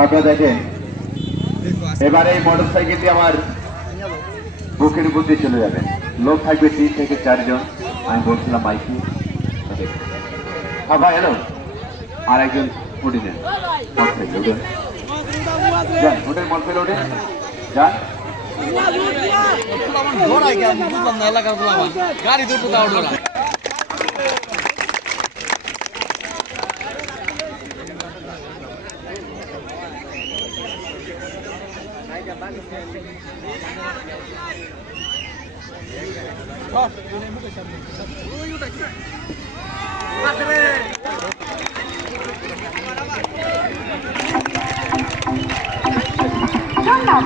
আপনারা দেখেন এবার এই মোটর সাইকেলটি আমার বুকের উপর দিয়ে চলে যাবে। লোক থাকবে 3 থেকে 4 জন। আমি বলছিলাম মাইকি হ্যাঁ ভাই হ্যালো আর একজন উঠে নেন ওঠেন মোটরসাইকেল ওঠেন যান গাড়ি দুটো উঠলো না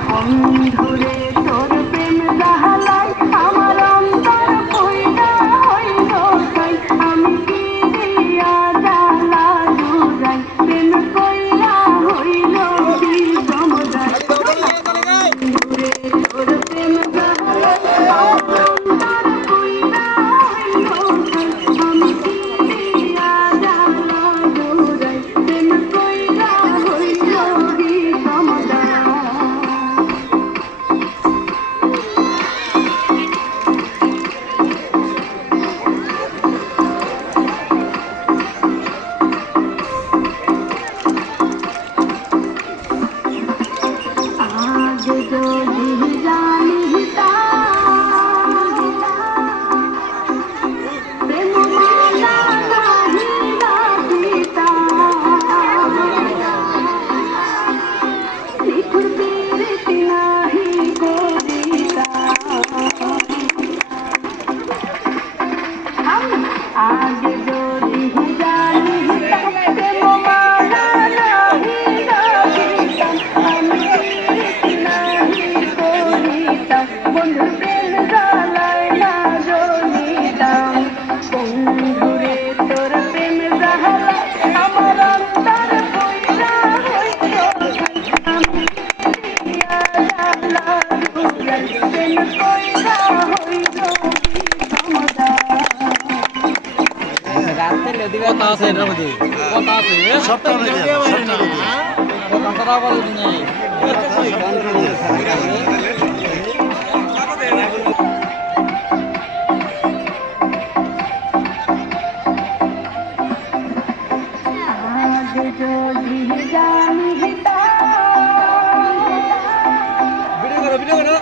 বন্ধুরে তোর প্রেম জাহালাই আমার অন্তর কইরা হইল তাই আমি কি দিয়া জ্বালা জুড়াই প্রেম কইরা হইল কি সমুদায় বন্ধুরে তোর প্রেম জাহালাই আমার অন্তর কইরা হইল তাই আমি কি দিয়া জ্বালা জুড়াই প্রেম কইরা হইল কি সমুদায় आगे जोड़ी जानी प्रेम माला नहीं रहितम আমি नहीं করিতাম বন্ধু প্রেম জ্বালায় না জ্বলিতাম বন্ধুরে তোর প্রেম জ্বালায় আমার অন্তর কইরা হইল আমি দিয়া জ্বালা জুড়াই প্রেম কইরা হইল কি সমুদায় কথা আছে এটার মধ্যে কথা আছে সবটা কথাটা বলে নেই ভিডিও করো